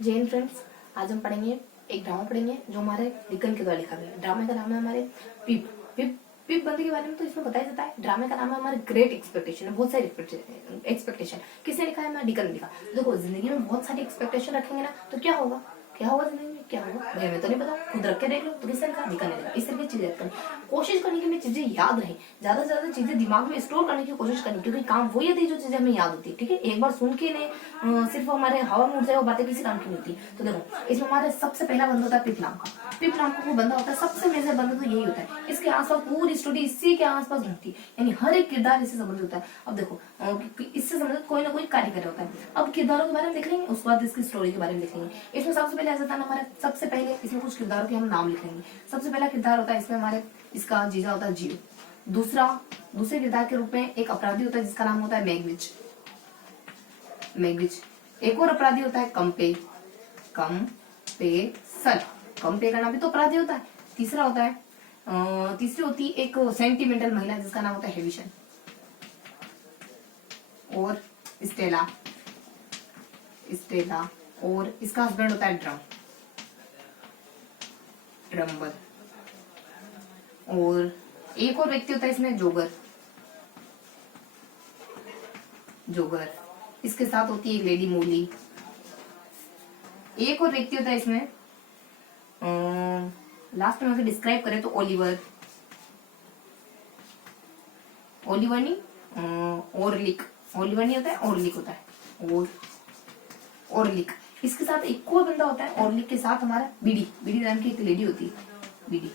Jain friends, आज हम पढ़ेंगे एक ड्रामा पढ़ेंगे जो हमारे लिखन के द्वारा लिखा गया है। ड्रामे का नाम है हमारे पिप पिप पिप बंदे के बारे में तो इसमें बताया जाता है। ड्रामे का नाम है हमारे ग्रेट एक्सपेक्टेशन है, बहुत सारी एक्सपेक्टेशन। किसने लिखा है? हमारे डिकन ने लिखा। देखो, जिंदगी में बहुत सारी एक्सपेक्टेशन रखेंगे ना तो क्या होगा? क्या होगा जिंदगी में? क्या होगा भाई हमें तो नहीं पता, खुद रख के देख लो। तो किसने लिखा? डिकन ने लिखा। इस तरह की चीजें याद करनी, कोशिश करनी कि हमें चीजें याद रहें, ज्यादा से ज्यादा चीजें दिमाग में स्टोर करने की कोशिश करनी, क्योंकि काम वही होती है जो चीजें हमें याद होती है। ठीक है, एक बार सुन के नहीं सिर्फ हमारे हवा में उड़ जाए वो बातें किसी काम की नहीं होती। तो देखो, इसमें हमारे सबसे पहला बंदा होता है पिप नाम का। पिप नाम का वो बंदा होता है, सबसे मेजर बंदा तो यही होता है। इसके आसपास पूरी स्टोरी इसी के आसपास घूमती है, यानी हर एक किरदार इससे संबंधित होता है। अब देखो, इससे संबंधित कोई ना कोई कार्य कर होता है। अब किरदारों के बारे में देख लेंगे, उसके बाद इसकी स्टोरी के बारे में देखेंगे। इसमें सबसे पहले ऐसा था ना, हमारे सबसे पहले इसमें कुछ किरदारों के हम नाम लिख लेंगे। सबसे पहला किरदार होता है इसमें हमारे, इसका जीजा होता है जियो। दूसरे किरदार के रूप में एक अपराधी होता है जिसका नाम होता है मैगविच। एक और अपराधी होता है कंपे सन। कंपे का नाम भी तो अपराधी होता है। तीसरा होता है तीसरी होती है एक सेंटिमेंटल महिला जिसका नाम होता है हेविशन। और स्टेला और इसका हस्बैंड होता है ड्रम्बर। और एक और व्यक्ति होता है इसमें जोगर। इसके साथ होती है लेडी मोली। एक और व्यक्ति होता है इसमें, लास्ट में अगर डिस्क्राइब करें तो ओलिवर नहीं, ओरलिक होता है, ओरलिक। इसके साथ एक और बंदा होता है ओरलिक के साथ हमारा बीडी नाम की एक लेडी होती है, बीडी।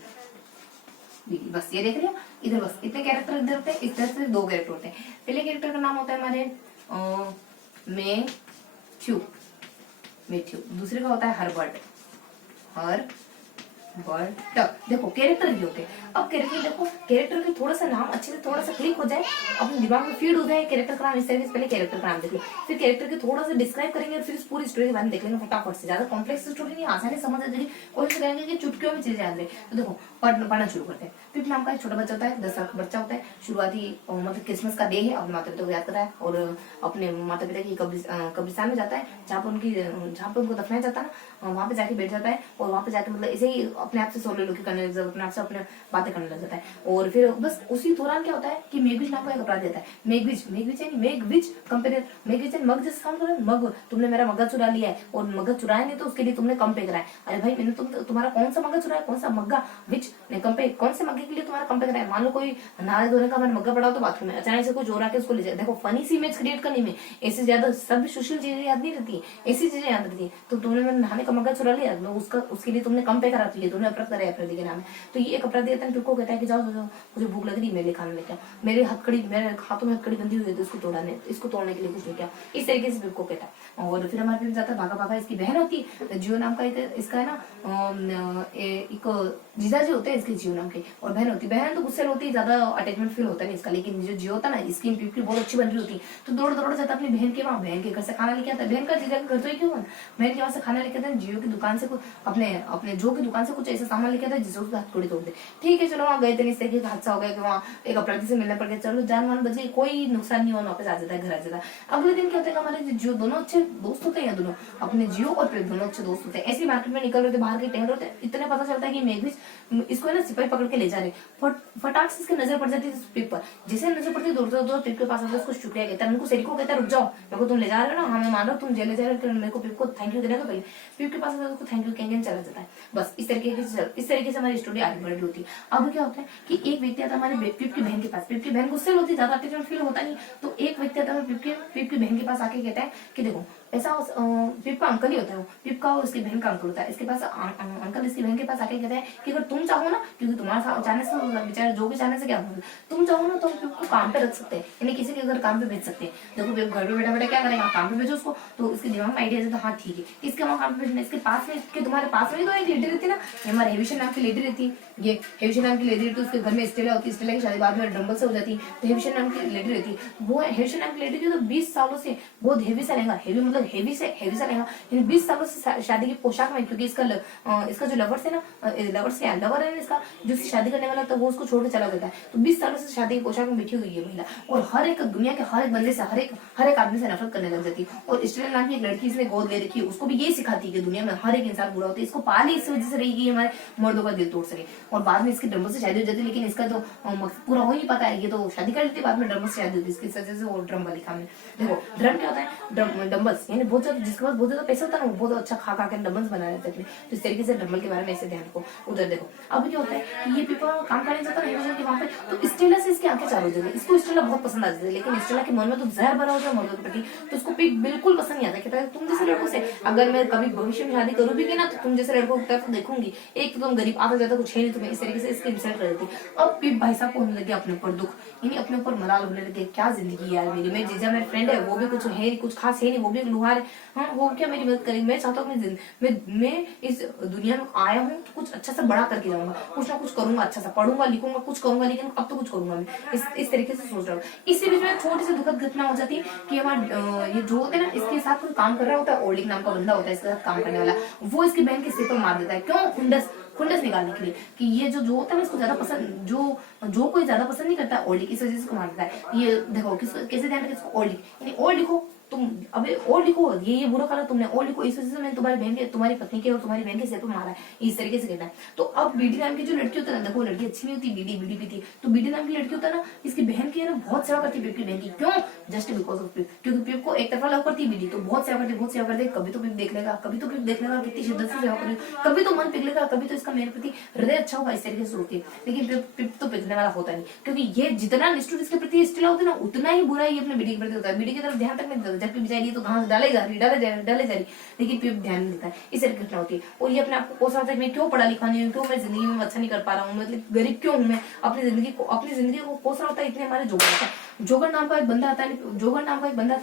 बस ये देख लिया। इधर बस इतने कैरेक्टर इधर होते हैं, इधर से दो कैरेक्टर होते हैं। पहले कैरेक्टर का नाम होता है हमारे मैथ्यू। दूसरे का होता है हर्बर्ट। देखो कैरेक्टर भी होते हैं। अब कैरेक्टर के थोड़ा सा नाम अच्छे से थोड़ा सा क्लिक हो जाए, अपने दिमाग में फीड हो जाए कैरेक्टर का नाम। इस तरीके से पहले कैरेक्टर का नाम देख लो, फिर कैरेक्टर के थोड़ा सा डिस्क्राइब करेंगे और फिर पूरी स्टोरी के बारे में देख लेंगे फटाफट से। ज्यादा कॉम्प्लेक्स स्टोरी नहीं, आसानी समझ आ जाएगी। कोशिश करेंगे कि चुटकियों में चीजें याद रहे। तो देखो, पढ़ना शुरू करते हैं। पिप नाम का एक छोटा बच्चा होता है, 10 साल का बच्चा होता है। शुरुआती मतलब क्रिसमस का डे है, अपने माता पिता को याद करता है और अपने माता पिता की कब्रिस्तान में जाता है जहाँ पे उनको दफनाया जाता है ना, वहां पे जाके बैठ जाता है। और वहां पे जाके मतलब ऐसे ही अपने आप से सोलो लोग करने लग जाता है, अपने आप से अपने बातें करने लग जाता है। और फिर बस उसी दौरान क्या होता है कि मेघविच नाम का एक अपराध देता है। मेघविच कंपेयर, मेघविच मग जैसे साउंड कर रहा है, मग। तुमने मेरा मग्गा चुरा लिया है और मग्गा चुराया नहीं तो उसके लिए तुमने कंपे कराया। अरे भाई, मैंने तुम्हारा कौन सा मग्गा चुराया? कौन सा मग्गा? विच ने कंपे, कौन से मग्गे के लिए तुम्हारा कंपे कराया? मान लो कोई नहाने धोने का मैंने मग्गा पड़ा तो बाथरूम में, अचानक से कोई जोर आके उसको ले जाए। देखो, फनी सी इमेज क्रिएट करने में ऐसे ज्यादा सब सोशल चीजें याद नहीं रहती, ऐसी चीजें याद रहती है। तो तुमने मेरे नहाने का मग्गा चुरा लिया, उसके लिए तुमने कंपे करा लिया, तुमने अपराध कराया अपराधी के नाम है। तो ये एक अपराधी आता है, फिर को कहता है कि जाओ मुझे भूख लग रही, मेरे खाना लेके आओ। मेरे हाथों में हथकड़ी बंधी हुई है तो इसको तोड़ने के लिए कुछ लेके आओ। इस तरीके से को कहता है। और फिर हमारे जाता है भागा। इसकी बहन होती है जियो नाम का, इसका है ना एक जीजा जी होते हैं इसके, जियो नाम के। और बहन होती है, बहन तो गुस्से होती है, ज्यादा अटैचमेंट फील होता है नहीं इसका। लेकिन जो जियो होता है ना, इसकी पिप बहुत अच्छी बन रही होती है। तो दौड़ जाता है अपनी बहन के वहां, बहन के घर से खाना लेके आता है। बहन का जीजा का घर तो ही क्यों, बहन के वहां से खाना लेके आता है। जियो की दुकान से अपने जो की दुकान से कुछ ऐसा सामान लेके आता है जिससे उसका हथकड़ी तोड़ दे। ठीक है, चलो वहां गए थे, इस तरीके का हादसा हो गया कि वहाँ एक अपराधी से मिलने पड़ गया। चलो जान मान बच गई, कोई नुकसान नहीं हुआ, वापस आ जाता है, घर आ जाता है। अगले दिन क्या होता है, हमारे जियो दोनों अच्छे दोस्त होते हैं, दोनों अपने जियो और पिप दोनों अच्छे दोस्त होते हैं। ऐसी मार्केट में निकल रहे थे, बाहर के टेंडर होते हैं, इतने पता चलता है कि मेघविच इसको है ना सिपाही पकड़ के ले जा रहे। फटाक से इसकी नजर पड़ जाती है पिप पर। जैसे नजर पड़ती है दौड़ पिप के पास आता है, उसको शुक्रिया कहता है, उनको सेरिको कहता है रुक जाओ, मेरे को तुम ले जा रहे हो ना, हमें मान रहा तुम जेल ले जा रहे हो, मेरे को पिप को थैंक यू देने का। पहले पिप के पास आता है, उसको थैंक यू कहेंगे, चला जाता है। बस इस तरीके से हमारी स्टोरी आगे बढ़ रही होती है। अब क्या होता है कि एक व्यक्ति आता है हमारे पिप की बहन के पास। पिप की बहन गुस्से होती है, ज्यादा अटैचमेंट फील होता नहीं। तो एक व्यक्ति आता है पिप की बहन के पास आके कहता है कि देखो, ऐसा पिप का अंकल ही होता है, पिप का और उसकी बहन का अंकल होता है। इसके पास अंकल इसकी बहन के पास आके कहता है कि अगर तुम चाहो ना, क्योंकि तुम्हारा चाहने से बेचारे जो भी चाहने से क्या होगा, तुम चाहो ना तो पिप को काम पे रख सकते हैं, यानी किसी के घर काम पे भेज सकते हैं। देखो पिप घर पे बैठा क्या करेगा, काम पे भेजो उसको। तो इसके दिमाग में आइडिया था, हाँ ठीक है, किसके वहां काम पे भेजना, इसके पास में, तुम्हारे पास में तो एक लेडी रहती है ना, ये हमारे हेविशन नाम की लेडी रहती है, ये हेविशन नाम की लेडी रहती है, उसके घर में स्टेला होती है, स्टेला की शादी बाद में ड्रम्बल से हो जाती है। तो हेविशन नाम की लेडी रहती है, वो हेविशन नाम की लेडी की तो 20 सालों से बहुत हेवी सा लहंगा, हेवी मतलब हेवी सा लहंगा, यानी 20 सालों से शादी की पोशाक में, क्योंकि इसका जो लवर्स है ना, लवर है ना इसका, जो शादी करने वाला था वो उसको छोड़ के चला जाता है। तो 20 सालों से शादी की पोशाक में बैठी हुई है महिला, और हर एक दुनिया के हर एक बंदे से, हर एक आदमी से नफरत करने लग जाती है। और स्टेला नाम की एक लड़की इसने गोद ले रखी है, उसको भी यही सिखाती है कि दुनिया में हर एक इंसान बुरा होता है, इसको पाली इस वजह से रही कि हमारे मर्दों का दिल तोड़ सके। और बाद में इसकी ड्रम्बल से शादी हो जाती है, लेकिन इसका तो मकसद पूरा हो नहीं पाता है, ये तो शादी कर लेती है, बाद में ड्रम्बल से शादी होती है, इसकी वजह से वो ड्रम्बल लिखा है। देखो ड्रम क्या होता है, डम्बल्स, यानी बहुत ज्यादा, जिसके पास बहुत ज्यादा पैसा होता है ना, वो बहुत अच्छा खा खा के डम्बल्स बना लेते हैं। तो इस तरीके से डम्बल के बारे में ऐसे ध्यान रखो। उधर देखो अब क्या होता है कि ये पीपल काम करने जाता है हेविशन के वहां पे, तो स्टेला से इसकी आंखें चालू हो जाती है, इसको स्टेला बहुत पसंद आ जाती है, लेकिन स्टेला के मन में तो जहर भरा होता है मर्दों के प्रति, तो उसको पिक बिल्कुल पसंद नहीं आता। कहता है तुम जैसे लड़कों से अगर मैं कभी भविष्य में शादी करूँ भी ना, तो तुम जैसे लड़कों की तरफ देखूंगी, एक तो तुम गरीब, आता जाता कुछ है नहीं तुम्हें, इस तरीके से इसकी इंसल्ट कर देती। अब पिप भाई साहब को होने लगे अपने ऊपर दुख, यानी अपने ऊपर मलाल होने लगे, क्या जिंदगी यार मेरी, मैं जीजा मेरे फ्रेंड है, वो भी कुछ है नहीं, कुछ खास है नहीं, वो भी एक लुहार है, हाँ वो क्या मेरी मदद करेगी। मैं चाहता हूँ मैं इस दुनिया में आया हूँ तो कुछ अच्छा सा बड़ा करके जाऊंगा, कुछ ना कुछ करूंगा, अच्छा सा पढ़ूंगा लिखूंगा, कुछ करूंगा, लेकिन अब तो कुछ करूंगा मैं, इस तरीके से सोच रहा हूँ। इसी बीच में छोटी सी दुखद घटना हो जाती है कि हमारा ये जो होता है ना, इसके साथ कोई काम कर रहा होता है, ओल्डिक नाम का बंदा होता है इसके साथ काम करने वाला, वो इसकी बहन के सिर पर मार देता है। क्यों? खुंडस निकालने के लिए, कि ये जो होता है ना इसको ज्यादा पसंद, जो कोई ज्यादा पसंद नहीं करता ओल्डिक, इस वजह से इसको मार देता है। ये देखो कैसे ध्यान रखें इसको, ओल्डिक यानी और लिखो तुम, अबे और लिखो, ये बुरा करा तुमने, और लिखो, इस वजह से मैंने तुम्हारी बहन के, तुम्हारी पत्नी के और तुम्हारी बहन के सिर पर मारा है, इस तरीके से कहता है। तो अब बीडी नाम की जो लड़की होती है ना, देखो लड़की अच्छी नहीं होती, बीडी पीती, तो बीडी नाम की लड़की होता है ना, इसकी बहन की है ना बहुत सेवा करती है पिप की बहन की। क्यों? जस्ट बिकॉज ऑफ पिप, क्योंकि पिप को एक तरफा लव करती है बीडी, तो बहुत सेवा करती है। कभी तो पिप देख लेगा, कितनी शिद्दत से सेवा कर रही, कभी तो मन पिघलेगा, कभी तो इसका मेरे प्रति हृदय अच्छा होगा, इस तरीके से सोचती है। लेकिन पिप तो पिघलने वाला होता नहीं, क्योंकि ये जितना निष्ठुर इसके प्रति स्टिला होता है ना, उतना ही बुरा ही अपने बीडी के प्रति होता है। बीडी की तरफ ध्यान तक नहीं देता, जब पिप जाएगी तो डाले जा रही, लेकिन पिप ध्यान नहीं देता है, इस तरह की घटना होती है। और ये अपने आप को कोसा होता है, मैं क्यों पढ़ा लिखा नहीं हूँ, क्यों मैं जिंदगी में अच्छा नहीं कर पा रहा हूँ, मतलब गरीब क्यों हूँ मैं, अपनी जिंदगी को कोसा होता है। इतने हमारे जोगर नाम का एक बंदा आता है,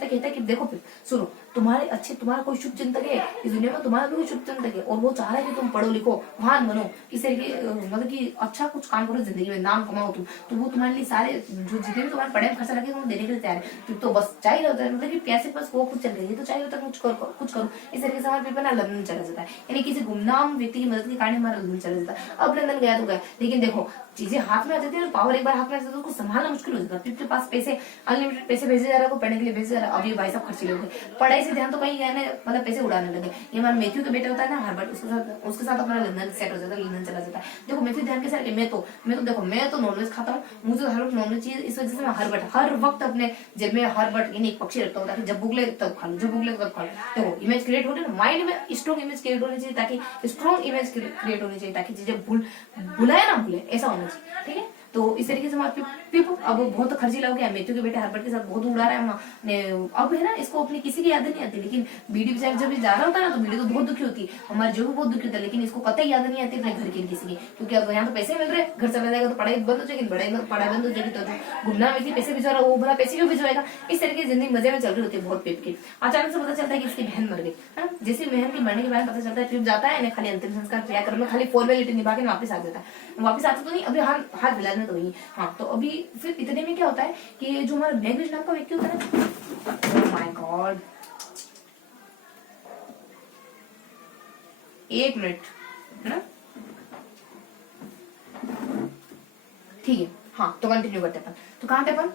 कहता है कि देखो पिप सुनो, तुम्हारा कोई शुभ चिंतक है इस दुनिया में, तुम्हारा भी कोई शुभ चिंतक है, और वो चाह रहा है कि तुम पढ़ो लिखो, महान बनो, इस तरीके मतलब कि अच्छा कुछ काम करो जिंदगी में, नाम कमाओ तुम, तो वो तुम्हारे लिए सारे जो जितने भी तुम्हारे पढ़ाई में खर्चा लगे वो देने के लिए तैयार है। तो बस चाहिए होता है, मतलब कि पैसे पास वो खुद चल रही है, तो चाहिए होता है कुछ करो। इस तरीके से हमारे पेपर ना लंदन चला जाता है, यानी किसी गुमनाम व्यक्ति की मदद के कारण हमारा लंदन चला जाता है। अब लंदन गया तो गया, लेकिन देखो चीजें हाथ में आ जाती है, पावर एक बार हाथ में आ जाता है तो उसको संभालना मुश्किल हो जाता है। पिप के पास पैसे अनलिमिटेड पैसे भेजे जा रहा है, पढ़ने के लिए भेजे जा रहा है। अब ये भाई साहब खर्चीले हो गए, पढ़ाई से ध्यान तो कहीं गया, मतलब पैसे उड़ाने लगे। ये हमारा मैथ्यू का बेटा होता है ना हर्बर्ट, उसके साथ अपना लंदन सेट हो जाता है, लंदन चला जाता है। देखो मैथ्यू ध्यान के साथ, मैं तो नॉनवेज खाता हूँ, मुझे हर वक्त नॉनवेज चाहिए, इस वजह से मैं हर वक्त अपने जेब में हर्बर्ट यानी एक पक्षी रखता हूँ, ताकि जब भूख लगे तब खा लो, देखो इमेज क्रिएट हो रही है ना, माइंड में स्ट्रॉन्ग इमेज क्रिएट होनी चाहिए, ताकि स्ट्रॉन्ग इमेज क्रिएट होनी चाहिए, ताकि चीजें भुलाए ना भूले, ऐसा होना चाहिए। ठीक है, तो इस तरीके से हमारे पिप अब बहुत खर्चीला हो गया, मैथ्यू के बेटे हर्बर्ट के साथ बहुत उड़ा रहा है। अब है ना इसको अपनी किसी की याद नहीं आती, लेकिन बीडी बेचारे जब जा रहा होता है ना, तो बीडी तो बहुत दुखी होती है, हमारे जो भी बहुत दुखी होता है, लेकिन इसको कतई याद नहीं आती अपने घर की किसी की, क्योंकि अब यहाँ तो पैसे मिल रहे, घर चला जाएगा तो पढ़ाई बंद हो जाएगी, पढ़ाई बंद हो जाएगी, तो घूमना व्यक्ति पैसे भिजवा रहा है, वो भला पैसे क्यों भिजवाएगा। इस तरीके की जिंदगी मजे में चल रही होती है बहुत पिप की। अचानक से पता चलता है कि इसकी बहन मर गई है, जैसे बहन की मरने के बाद पता चलता है, पिप जाता है, खाली अंतिम संस्कार क्रियाक्रम में खाली फॉर्मेलिटी निभा के वापस आ जाता है। वापस आता तो नहीं, अभी हाल फिलहाल में तो वही। हाँ, तो अभी फिर इतने में क्या होता है कि जो हमारा मैग्विज नाम का व्यक्ति होता है ना, ओह माय गॉड, एक मिनट ना, ठीक है, हाँ तो कंटिन्यू करते हैं अपन। तो कहाँ थे अपन?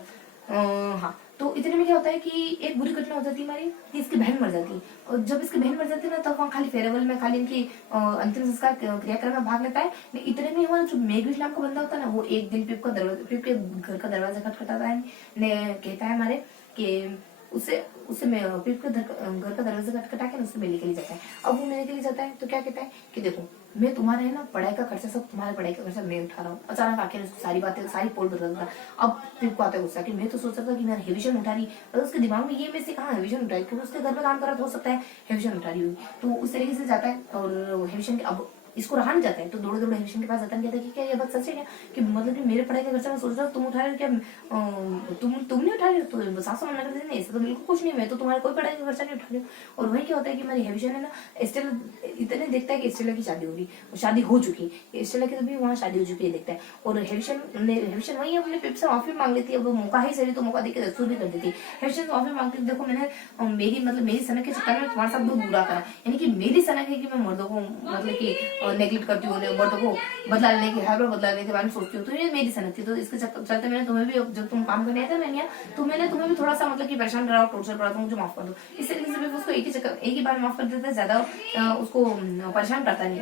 हाँ, तो इतने में क्या होता है कि एक बुरी घटना हो जाती है हमारी, कि इसकी बहन मर जाती है। और जब इसकी बहन मर जाती है ना, तब वहाँ खाली फेयरवेल में खाली इनकी अंतिम संस्कार क्रियाक्रम में भाग लेता है। इतने में हमारा जो मेघविज नाम का बंदा होता है ना, वो एक दिन पिप के घर का दरवाजा खटखटाता है, कहता है हमारे कि उसे मैं पिप के घर का दरवाजा खटखटा के उससे मिलने के लिए जाता है। अब वो मिलने के लिए जाता है तो क्या कहता है कि देखो मैं तुम्हारे है ना पढ़ाई का खर्चा, सब तुम्हारे पढ़ाई का खर्चा मैं उठा रहा हूँ। अचानक आके सारी बातें सारी पोल बदल देता। अब पिप को आता है गुस्सा कि मैं तो सोच रहा था कि मेरा हेविशन उठा रही, और उसके दिमाग में ये में से कहाँ हेविशन उठाई, क्योंकि उसके घर में काम कर रहा, हो सकता है हेविशन उठा रही हुई। तो उस तरीके से जाता है और हेविशन अब इसको रहा नहीं जाता है, तो दौड़े दौड़े हेविशन के पास जाता है, कहता है कि क्या ये बात सच है क्या, कि मतलब कि मेरे पढ़ाई का खर्चा मैं सोच रहा हूँ तुम उठा रहे हो क्या, तुम नहीं उठा रहे हो, तो सासू मना कर देती नहीं, ऐसा तो बिल्कुल कुछ नहीं, मैं तो तुम्हारा कोई पढ़ाई का खर्चा नहीं उठा रही हूँ। और वही क्या होता है कि मेरी हेविशन है ना, स्टेला इतने देखता है कि स्टेला की शादी होगी, शादी हो चुकी है, स्टेला की तो भी वहाँ शादी हो चुकी है देखता है, और हेविशन वही अपने पेप से माफी मांग लेती है, वो मौका ही सही तो मौका देकर दस्तूर भी कर देती है। हेविशन से माफी मांगती है, देखो मैंने मेरी सनक के चक्कर में तुम्हारे साथ बहुत बुरा करा, यानी कि मेरी सनक है कि मैं मर्दों को मतलब कि नेग्लेक्ट करती हूँ, मर्दों को बदला लेने के, हर बार बदला लेने के बारे में सोचती हूँ, तो ये मेरी सनक थी। तो इसके चलते मैंने तुम्हें भी, जब तुम काम करने आए थे मैंने तो मैंने तुम्हें भी थोड़ा सा मतलब कि परेशान करा, टॉर्चर करा, तो मुझे माफ कर दो। इस तरीके से उसको एक ही बार माफ कर देता है, ज्यादा उसको परेशान करता नहीं।